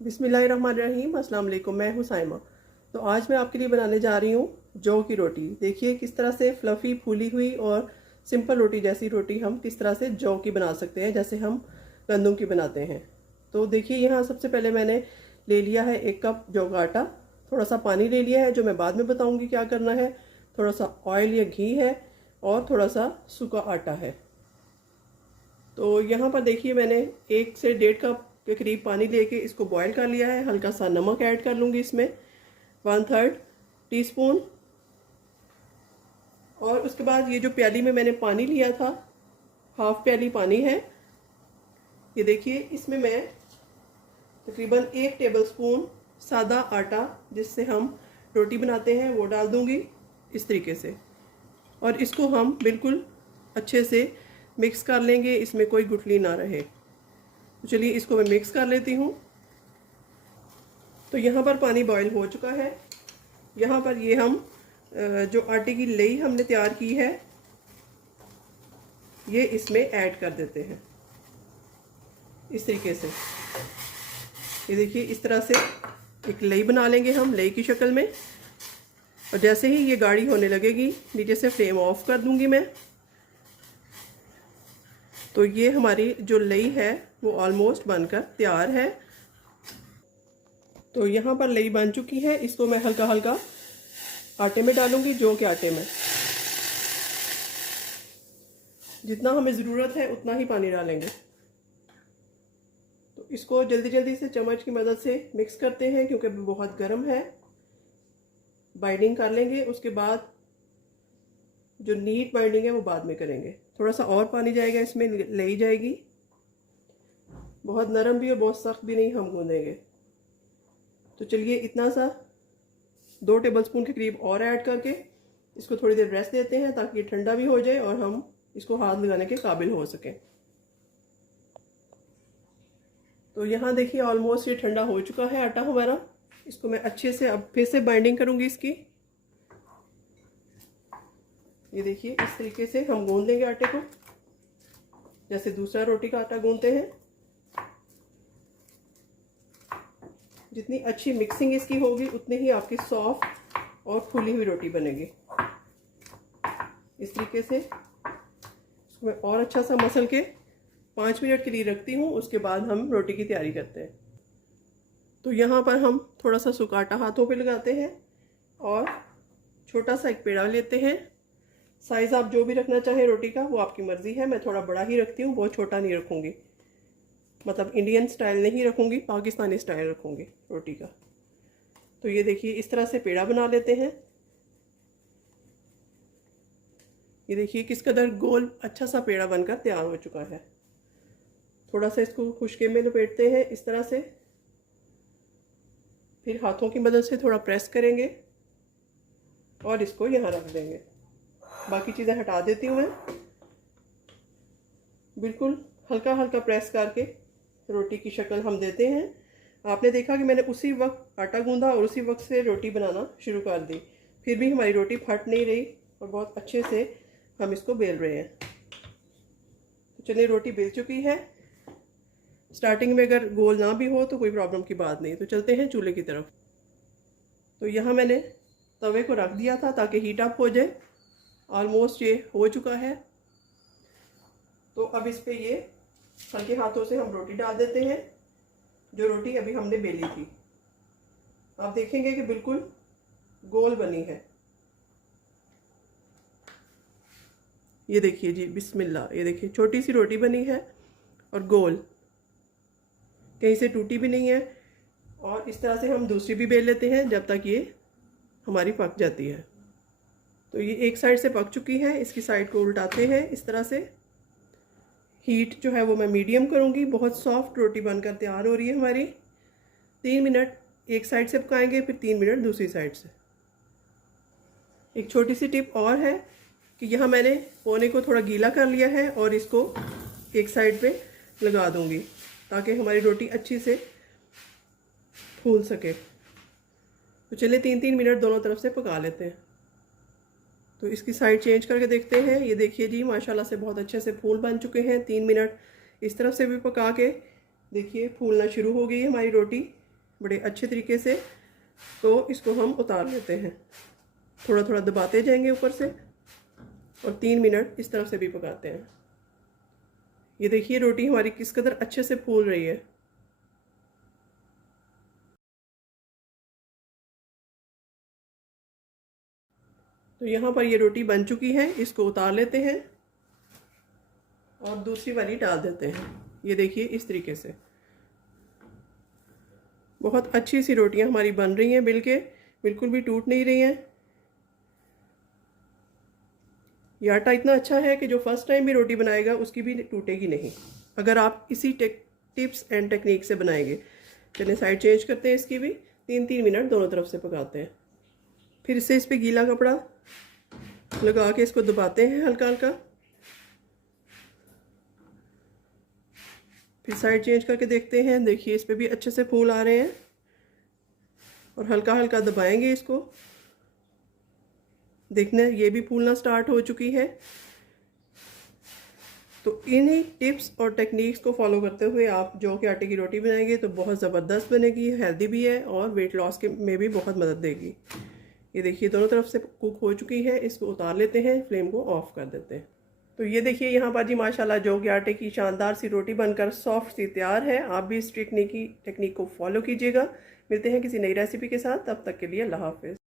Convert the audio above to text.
बिस्मिल्लाहिर्रहमानिर्रहीम, अस्सलाम वालेकुम। मैं हूँ साइमा। तो आज मैं आपके लिए बनाने जा रही हूँ जौ की रोटी। देखिए किस तरह से फ्लफ़ी फूली हुई और सिंपल रोटी जैसी रोटी हम किस तरह से जौ की बना सकते हैं, जैसे हम गंदम की बनाते हैं। तो देखिए यहाँ सबसे पहले मैंने ले लिया है 1 कप जौ का आटा। थोड़ा सा पानी ले लिया है, जो मैं बाद में बताऊँगी क्या करना है। थोड़ा सा ऑयल या घी है और थोड़ा सा सूखा आटा है। तो यहाँ पर देखिए मैंने 1 से 1.5 कप के करीब पानी लेके इसको बॉईल कर लिया है। हल्का सा नमक ऐड कर लूँगी इसमें, 1/3 टीस्पून। और उसके बाद ये जो प्याली में मैंने पानी लिया था, हाफ प्याली पानी है। ये देखिए इसमें मैं तकरीबन 1 टेबलस्पून सादा आटा जिससे हम रोटी बनाते हैं वो डाल दूँगी इस तरीके से। और इसको हम बिल्कुल अच्छे से मिक्स कर लेंगे, इसमें कोई गुठली ना रहे। तो चलिए इसको मैं मिक्स कर लेती हूँ। तो यहाँ पर पानी बॉईल हो चुका है। यहाँ पर ये हम जो आटे की लेई हमने तैयार की है ये इसमें ऐड कर देते हैं इस तरीके से। ये देखिए इस तरह से एक लेई बना लेंगे हम लेई की शक्ल में। और जैसे ही ये गाढ़ी होने लगेगी नीचे से फ्लेम ऑफ कर दूंगी मैं। तो ये हमारी जो लेई है वो ऑलमोस्ट बनकर तैयार है। तो यहाँ पर लेई बन चुकी है। इसको मैं हल्का हल्का आटे में डालूंगी, जौ के आटे में। जितना हमें ज़रूरत है उतना ही पानी डालेंगे। तो इसको जल्दी जल्दी से चम्मच की मदद से मिक्स करते हैं क्योंकि बहुत गर्म है। बाइंडिंग कर लेंगे, उसके बाद जो नीट बाइंडिंग है वो बाद में करेंगे। थोड़ा सा और पानी जाएगा इसमें, ले जाएगी। बहुत नरम भी और बहुत सख्त भी नहीं हम गूंदेंगे। तो चलिए इतना सा 2 टेबलस्पून के करीब और ऐड करके इसको थोड़ी देर रेस्ट देते हैं ताकि ये ठंडा भी हो जाए और हम इसको हाथ लगाने के काबिल हो सकें। तो यहाँ देखिए ऑलमोस्ट ये ठंडा हो चुका है आटा हमारा। इसको मैं अच्छे से अब फिर से बाइंडिंग करूँगी इसकी। ये देखिए इस तरीके से हम गूंद लेंगे आटे को, जैसे दूसरा रोटी का आटा गूंदते हैं। जितनी अच्छी मिक्सिंग इसकी होगी उतनी ही आपकी सॉफ्ट और फूली हुई रोटी बनेगी। इस तरीके से इसको मैं और अच्छा सा मसल के 5 मिनट के लिए रखती हूँ। उसके बाद हम रोटी की तैयारी करते हैं। तो यहाँ पर हम थोड़ा सा सूखा आटा हाथों पे लगाते हैं और छोटा सा एक पेड़ा लेते हैं। साइज़ आप जो भी रखना चाहें रोटी का वो आपकी मर्ज़ी है। मैं थोड़ा बड़ा ही रखती हूँ, बहुत छोटा नहीं रखूँगी। मतलब इंडियन स्टाइल नहीं रखूँगी, पाकिस्तानी स्टाइल रखूँगी रोटी का। तो ये देखिए इस तरह से पेड़ा बना लेते हैं। ये देखिए किस कदर गोल अच्छा सा पेड़ा बनकर तैयार हो चुका है। थोड़ा सा इसको खुशके में लपेटते हैं इस तरह से, फिर हाथों की मदद से थोड़ा प्रेस करेंगे और इसको यहाँ रख देंगे। बाकी चीज़ें हटा देती हूँ मैं। बिल्कुल हल्का हल्का प्रेस करके रोटी की शक्ल हम देते हैं। आपने देखा कि मैंने उसी वक्त आटा गूंदा और उसी वक्त से रोटी बनाना शुरू कर दी, फिर भी हमारी रोटी फट नहीं रही और बहुत अच्छे से हम इसको बेल रहे हैं। तो चलिए रोटी बेल चुकी है। स्टार्टिंग में अगर गोल ना भी हो तो कोई प्रॉब्लम की बात नहीं। तो चलते हैं चूल्हे की तरफ। तो यहाँ मैंने तवे को रख दिया था ताकि हीट अप हो जाए। ऑलमोस्ट ये हो चुका है। तो अब इस पे ये हल्के हाथों से हम रोटी डाल देते हैं, जो रोटी अभी हमने बेली थी। आप देखेंगे कि बिल्कुल गोल बनी है। ये देखिए जी, बिस्मिल्लाह। ये देखिए छोटी सी रोटी बनी है और गोल, कहीं से टूटी भी नहीं है। और इस तरह से हम दूसरी भी बेल लेते हैं जब तक ये हमारी पक जाती है। तो ये एक साइड से पक चुकी है, इसकी साइड को उल्टाते हैं इस तरह से। हीट जो है वो मैं मीडियम करूँगी। बहुत सॉफ्ट रोटी बनकर तैयार हो रही है हमारी। 3 मिनट एक साइड से पकाएंगे, फिर 3 मिनट दूसरी साइड से। एक छोटी सी टिप और है कि यहाँ मैंने कोने को थोड़ा गीला कर लिया है और इसको एक साइड पे लगा दूँगी ताकि हमारी रोटी अच्छी से फूल सके। तो चलिए 3-3 मिनट दोनों तरफ से पका लेते हैं। तो इसकी साइड चेंज करके देखते हैं। ये देखिए जी माशाल्लाह से बहुत अच्छे से फूल बन चुके हैं। 3 मिनट इस तरफ से भी पका के देखिए फूलना शुरू हो गई है हमारी रोटी। बड़े अच्छे तरीके से। तो इसको हम उतार लेते हैं, थोड़ा थोड़ा दबाते जाएंगे ऊपर से, और 3 मिनट इस तरफ से भी पकाते हैं। ये देखिए रोटी हमारी किस कदर अच्छे से फूल रही है। तो यहाँ पर ये रोटी बन चुकी है, इसको उतार लेते हैं और दूसरी वाली डाल देते हैं। ये देखिए इस तरीके से बहुत अच्छी सी रोटियां हमारी बन रही हैं, बिल्कुल भी टूट नहीं रही हैं। ये आटा इतना अच्छा है कि जो फर्स्ट टाइम भी रोटी बनाएगा उसकी भी टूटेगी नहीं, अगर आप इसी टिप्स एंड टेक्निक से बनाएंगे। चलिए साइड चेंज करते हैं इसकी भी, 3-3 मिनट दोनों तरफ से पकाते हैं। फिर से इस पर गीला कपड़ा लगा के इसको दबाते हैं हल्का हल्का। फिर साइड चेंज करके देखते हैं, देखिए इस पर भी अच्छे से फूल आ रहे हैं, और हल्का हल्का दबाएंगे इसको। देखना ये भी फूलना स्टार्ट हो चुकी है। तो इन्हीं टिप्स और टेक्निक्स को फॉलो करते हुए आप जौ के आटे की रोटी बनाएंगे तो बहुत ज़बरदस्त बनेगी, हेल्दी भी है और वेट लॉस के में भी बहुत मदद देगी। ये देखिए दोनों तरफ से कुक हो चुकी है, इसको उतार लेते हैं, फ्लेम को ऑफ कर देते हैं। तो ये देखिए यहाँ पर जी माशाल्लाह जौ के आटे की शानदार सी रोटी बनकर सॉफ्ट सी तैयार है। आप भी इस टेक्निक को फॉलो कीजिएगा। मिलते हैं किसी नई रेसिपी के साथ, तब तक के लिए अल्लाह हाफिज़।